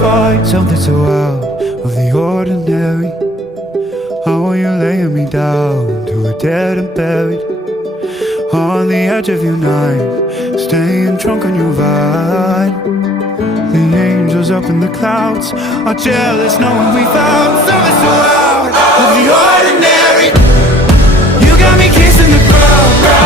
find something so out of the ordinary. How are you laying me down to a dead and buried on the edge of your knife, staying drunk on your vine. The angels up in the clouds are jealous knowing we found something so out of the ordinary. You got me kissing the ground.